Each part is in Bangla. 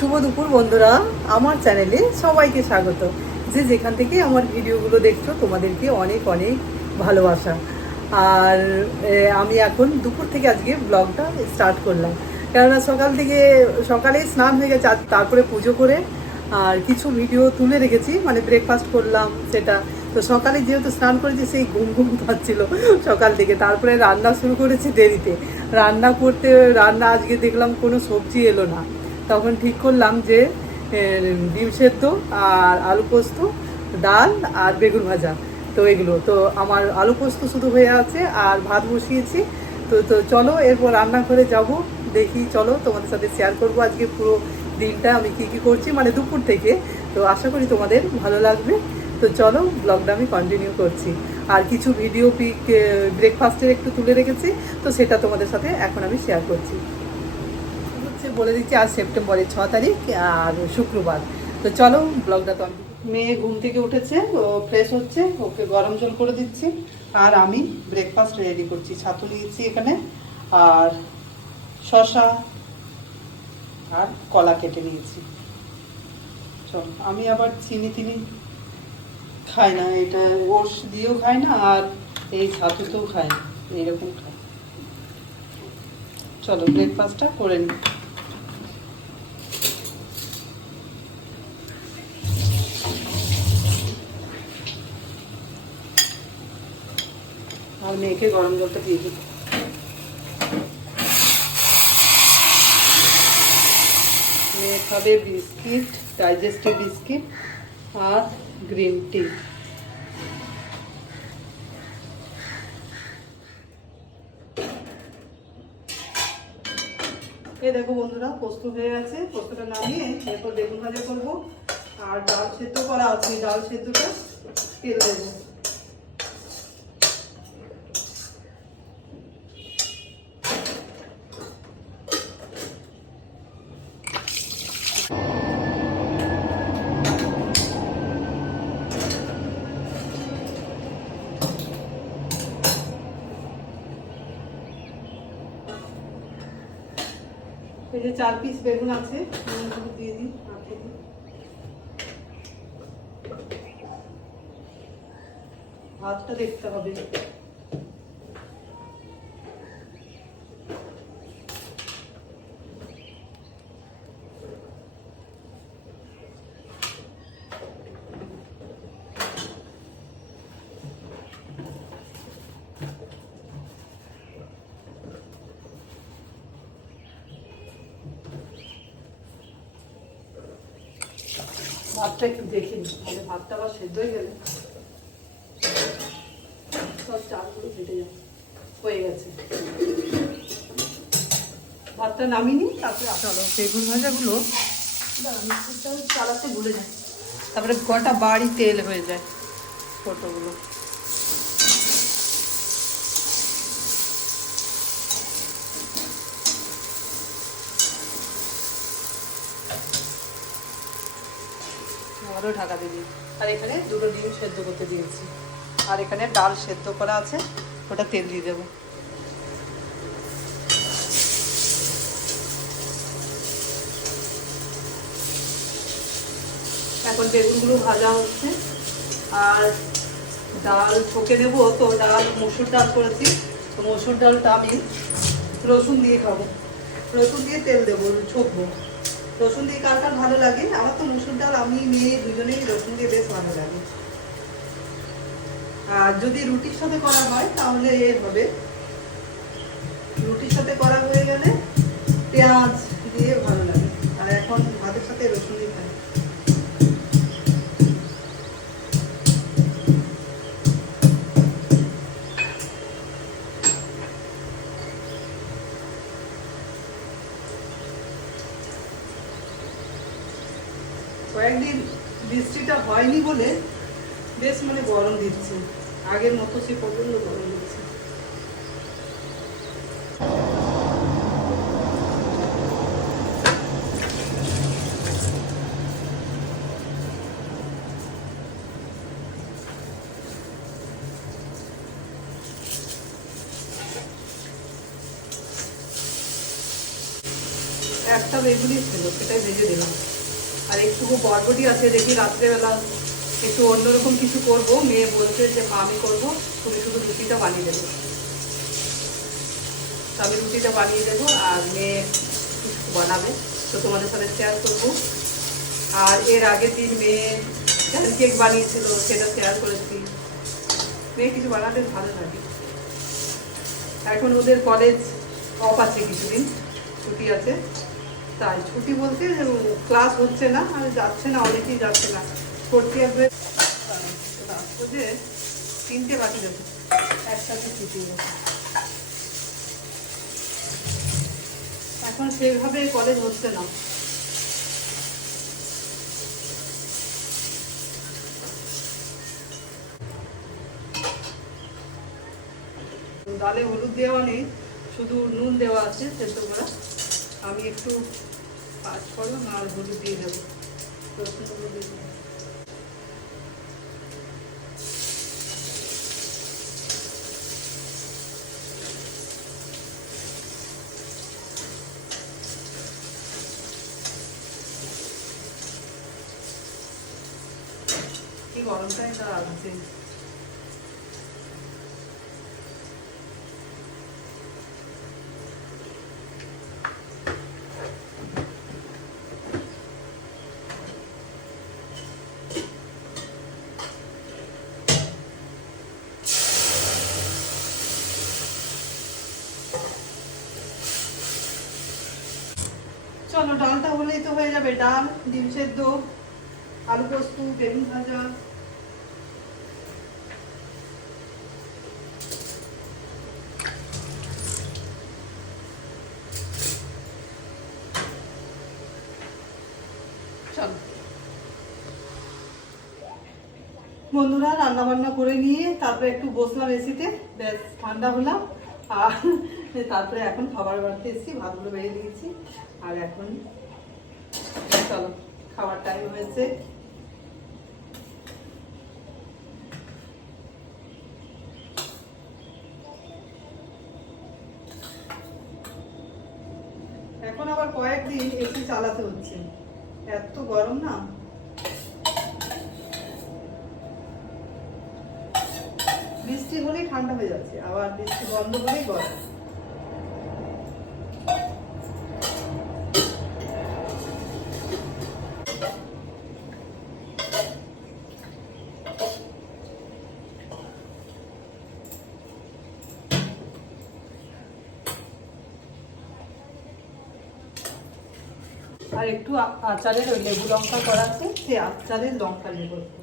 শুভ দুপুর বন্ধুরা। আমার চ্যানেলে সবাইকে স্বাগত। যে যেখান থেকে আমার ভিডিওগুলো দেখছ, তোমাদেরকে অনেক অনেক ভালোবাসা। আর আমি এখন দুপুর থেকে আজকে ব্লগটা স্টার্ট করলাম। কেননা সকাল থেকে, সকালেই স্নান হয়ে গেছে তারপরে পুজো করে, আর কিছু ভিডিও তুলে রেখেছি মানে ব্রেকফাস্ট করলাম সেটা। তো সকালে যেহেতু স্নান করেছি, সেই ঘুম ঘুম পাচ্ছিল সকাল থেকে। তারপরে রান্না শুরু করেছি দেরিতে। রান্না করতে, রান্না আজকে দেখলাম কোনো সবজি এলো না। তখন ঠিক করলাম যে ডিম সেদ্ধ আর আলু পোস্ত, ডাল আর বেগুন ভাজা। তো এগুলো। তো আমার আলু পোস্ত শুধু হয়ে আছে আর ভাত বসিয়েছি। তো তো চলো, এরপর রান্নাঘরে যাব। দেখি, চলো, তোমাদের সাথে শেয়ার করব আজকে পুরো দিনটা আমি কি কি করছি মানে দুপুর থেকে। তো আশা করি তোমাদের ভালো লাগবে। তো চলো ব্লগটা আমি কন্টিনিউ করছি। আর কিছু ভিডিও পিক ব্রেকফাস্টের একটু তুলে রেখেছি। তো সেটা তোমাদের সাথে এখন আমি শেয়ার করছি। বলে দিচ্ছি, আজ সেপ্টেম্বরের ছ তারিখ আর শুক্রবার। তো চলো, ব্লগটা তো মেয়ে ঘুম থেকে উঠেছে, ও ফ্রেশ হচ্ছে, ওকে গরম জল করে দিচ্ছি, আর আমি ব্রেকফাস্ট রেডি করছি, ছাতু নিয়েছি এখানে, আর শশা আর কলা কেটে নিয়েছি। চল, আমি আবার চিনি তিনি খাই না, এটা ওটস দিয়েও খাই না, আর এই ছাতুতেও খাই না, এইরকম খাই। চলো ব্রেকফাস্টটা করে নিই। মেয়েকে গরম জলটা দিয়ে দিই। মেয়ে খাবে বিস্কিট ডাইজেস্টিভ বিস্কিট আর গ্রিন টি দেখো বন্ধুরা, পোস্ত হয়ে গেছে। পোস্তটা নামিয়ে এরপর বেগুন ভাজা করব। আর ডাল সেদ্ধ করা আছে, ডাল সেদ্ধটা তেল দেবো। এই যে চার পিস বেগুন আছে দিয়ে দিই। ভাতটা দেখতে হবে। ভাতটা একটু দেখে নিই। তাহলে ভাতটা আবার সেদ্ধ হয়ে গেলে সব চালগুলো ফেটে যাবে। হয়ে গেছে। ভাতটা নামিনি তারপরে চলো বেগুন ভাজাগুলো চালাতে ভুলে যায় তারপরে গোটা বাড়ি তেল হয়ে যায় ফটোগুলো। আরও ঢাকা দিই। আর এখানে দুটো ডিম সেদ্ধ করতে দিয়েছি। আর এখানে ডাল সেদ্ধ করা আছে, ওটা তেল দিয়ে দেবো। এখন বেগুনগুলো ভাজা হচ্ছে। আর ডাল ঠকে দেবো, তো ডাল, মসুর ডাল করেছি। তো মসুর ডালটা আমি রসুন দিয়ে খাব। রসুন দিয়ে তেল দেবো, ঠকবো। রসুন দিয়ে কার কার ভালো লাগে, আমার তো মুসুর ডাল, আমি মেয়ে দুজনেই রসুন দিয়ে বেশ ভালো লাগে। আর যদি রুটির সাথে করা হয়, তাহলে এ হবে। রুটির সাথে করা হয়ে গেলে পেঁয়াজ দিয়ে ভালো লাগে। আর এখন ভাতের সাথে রসুন দিয়ে সব এগুলি ছিল, সেটাই ভেজে দিলাম। আর একটু বরবটি আছে, দেখি রাত্রেবেলা একটু অন্যরকম কিছু করব। মেয়ে বলছে যে, মা, আমি করব, তুমি শুধু রুটিটা বানিয়ে দেবো। আমি রুটিটা বানিয়ে দেবো আর মেয়ে বানাবে। তো তোমাদের সাথে শেয়ার করব। আর এর আগের দিন মেয়ে কেক বানিয়েছিল, সেটা শেয়ার করেছি। মেয়ে কিছু বানাতে ভালো লাগে। এখন ওদের কলেজ অফ আছে কিছুদিন, ছুটি আছে। তাই ছুটি বলতে ক্লাস হচ্ছে না, আর যাচ্ছে না, অনেকেই যাচ্ছে না। করতে আসবে যে তিনটে বাকি যাবে একসাথে ছুটি এখন সেভাবে কলেজ হচ্ছে না। ডালে হলুদ দেওয়া নেই, শুধু নুন দেওয়া আছে করা আমি একটু পাঁচ ফোড়ন আর হলুদ দিয়ে দেবো। রসুন হলুদ কি গরমটা এটা আছে চলো ডালটা হলেই তো হয়ে যাবে। ডাল, ডিম সেদ্ধ, আলু পোস্ত, বেগুন ভাজা। বন্ধুরা রান্না বান্না করে নিয়ে তারপরে একটু বসলাম এসিতে। ব্যাস, ঠান্ডা হলাম। আর তারপরে এখন খাবার বাড়তে এসেছি, ভাতগুলো বেড়ে দিয়েছি। আর এখন চলো খাবার টাইম হয়েছে। এখন আবার কয়েকদিন এসি চালাতে হচ্ছে। এত গরম না? বৃষ্টি হলেই ঠান্ডা হয়ে যাচ্ছে, আবার বৃষ্টি বন্ধ হলেই গরম আর একটু আচারের ওই লেবু লঙ্কা করা আছে সেই আচারের লঙ্কা নেব একটু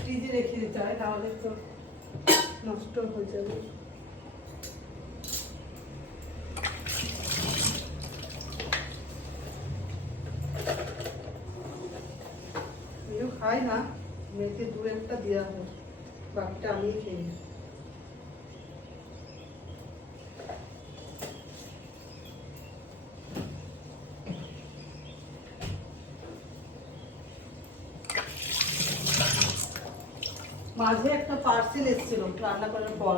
ফ্রিজে রেখে দিতে হয়, তাহলে তো নষ্ট হয়ে যাবে। খাই না, মেয়েকে দু একটা দেওয়া হয় বাকিটা আমি খেয়ে মাঝে একটা পার্সেল এসেছিল রান্না করার পর।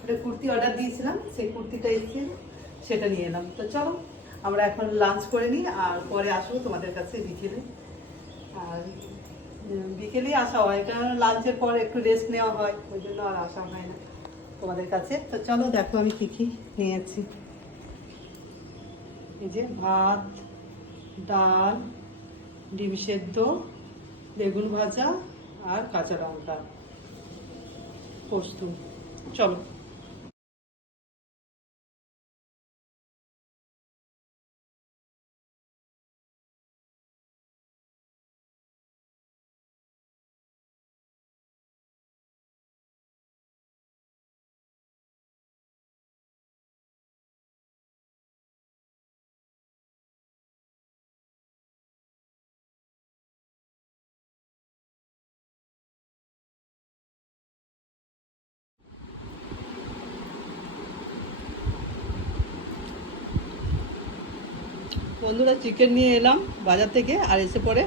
একটা কুর্তি অর্ডার দিয়েছিলাম, সেই কুর্তিটা এসেছিল সেটা নিয়ে এলাম। তো চলো, আমরা এখন লাঞ্চ করে নিই, আর পরে আসব তোমাদের কাছে বিকেলে। আর বিকেলেই আসা হয়, কারণ লাঞ্চের পর একটু রেস্ট নেওয়া হয়, ওই জন্য আর আসা হয় না তোমাদের কাছে। তো চলো, দেখো আমি কী কী নিয়েছি। এই যে ভাত, ডাল, ডিম সেদ্ধ, বেগুন ভাজা আর কাঁচা লঙ্কা। পোস্ত চলো। বন্ধুরা চিকেন নিয়ে এলাম বাজার থেকে, আর এসে পরে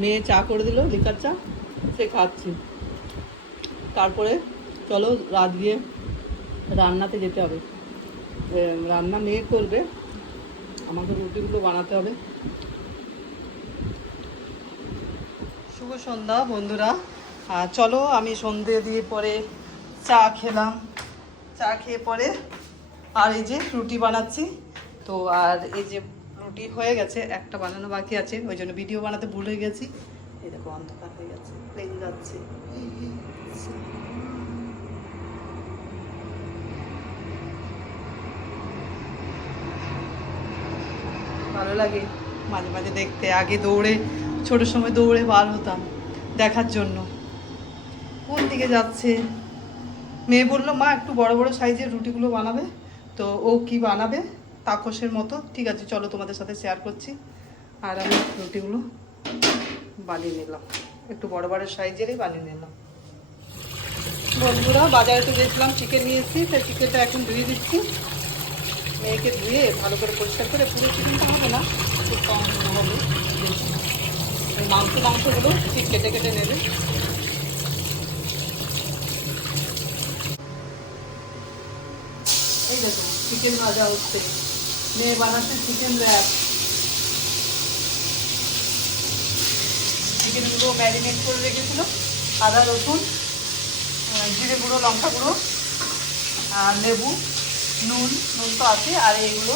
মেয়ে চা করে দিল, লিকার চা, সে খাচ্ছি। তারপরে চলো রাত গিয়ে রান্নাতে যেতে হবে। রান্না মেয়ে করবে, আমাকে রুটিগুলো বানাতে হবে। শুভ সন্ধ্যা বন্ধুরা। চলো আমি সন্ধে দিয়ে পরে চা খেলাম। চা খেয়ে পরে আর এই যে রুটি বানাচ্ছি। তো আর এই যে রুটি হয়ে গেছে, একটা বানানো বাকি আছে, ওই জন্য ভিডিও বানাতে ভুলে গেছি। এই দেখো অন্ধকার হয়ে গেছে প্লেন যাচ্ছে। ভালো লাগে মাঝে মাঝে দেখতে, আগে দৌড়ে, ছোট সময় দৌড়ে বার হতাম দেখার জন্য। কোন দিকে যাচ্ছে? মেয়ে বলল, মা, একটু বড় বড় সাইজের রুটিগুলো বানাবে। তো ও কি বানাবে? তাকসের মতো। ঠিক আছে, চলো তোমাদের সাথে শেয়ার করছি। আর আমি রুটিগুলো বানিয়ে নিলাম। একটু বড় বড় সাইজেরই বানিয়ে নিলাম। বন্ধুরা, বাজারে তো গেছিলাম চিকেন নিয়ে এসেছি তাই চিকেনটা এখন ধুয়ে দিচ্ছি। মেয়েকে ধুয়ে ভালো করে পরিষ্কার করে পুরো চিকেনটা হবে না, একটু কম হবে। মাংস মাংসগুলো ঠিক কেটে কেটে নেবে। চিকেন ভাজা হচ্ছে। মেয়ে বানাচ্ছে চিকেন র্যাপ চিকেনগুলো ম্যারিনেট করে রেখেছিল, আদা, রসুন জিরে গুঁড়ো, লঙ্কা গুঁড়ো, আর লেবু, নুন নুন তো আছে আর এইগুলো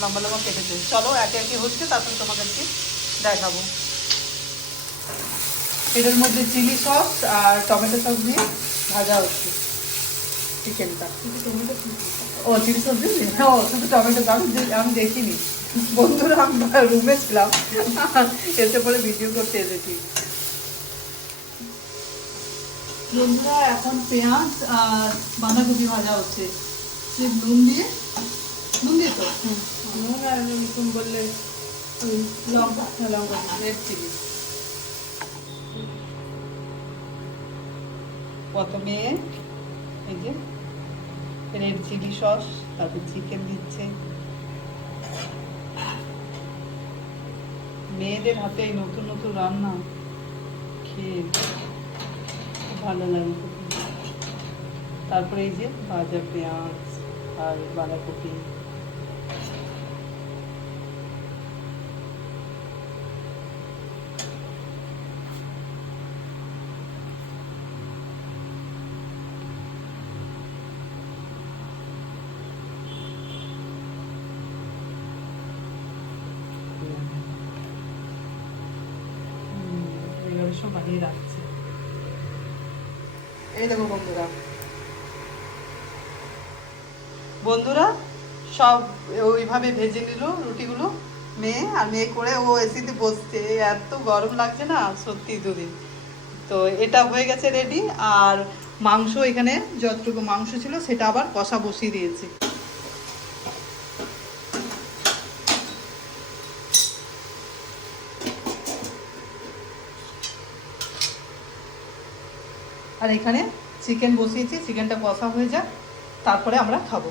লম্বা লম্বা কেটেছে। চলো একে একে হচ্ছে, তারপরে তোমাদেরকে দেখাবো। এটার মধ্যে চিলি সস আর টমেটো সস দিয়ে ভাজা হচ্ছে। চিকেনটা ও সস দিবি ও শুধু টমেটো আমি আমি দেখিনি। বন্ধুরা আমি রুমে ছিলাম। এসে পরে ভিডিও করতে এসেছি। বন্ধুরা এখন পেঁয়াজ আর বাঁধাকপি ভাজা হচ্ছে। সে নুন দিয়ে নুন দিয়ে তো? নুন আর নুন বললে লঙ্কা হ্যাঁ, লঙ্কা রেড চিলি প্রথমে এই যে রেড চিলি সস তারপর চিকেন দিচ্ছে। মেয়েদের হাতে এই নতুন নতুন রান্না, খেয়ে ভালো লাগে তারপরে এই যে ভাজা পেঁয়াজ আর বাঁধাকপি। সব রাখছে। এই দেখো বন্ধুরা। বন্ধুরা সব ওইভাবে ভেজে নিল রুটিগুলো মেয়ে আর মেয়ে করে ও এসিতে বসছে। এত গরম লাগছে না সত্যি দুদিন। তো এটা হয়ে গেছে রেডি আর মাংস এখানে যতটুকু মাংস ছিল সেটা আবার কষা বসিয়ে দিয়েছি। আর এখানে চিকেন বসিয়েছি চিকেনটা কষা হয়ে যাক তারপরে আমরা খাব।